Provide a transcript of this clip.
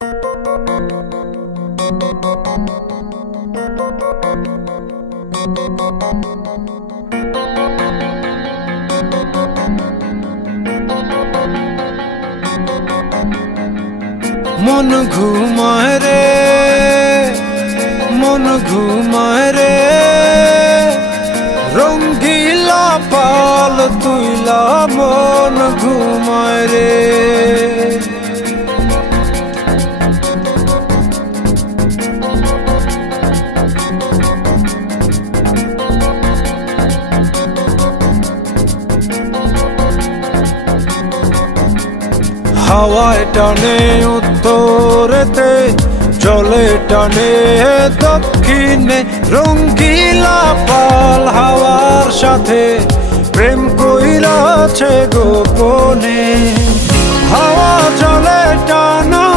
মন ঘুমায় রে, মন ঘুমায় রে, রঙ্গিলা পাল তুইলা মন ঘুমায় রে। হাওয়ায় টানে উত্তরেতে, জলে টানে দক্ষিণে, রঙ্গিলা পাল হাওয়ার সাথে প্রেম কইরাছে গোপনে। হাওয়া জলে টানা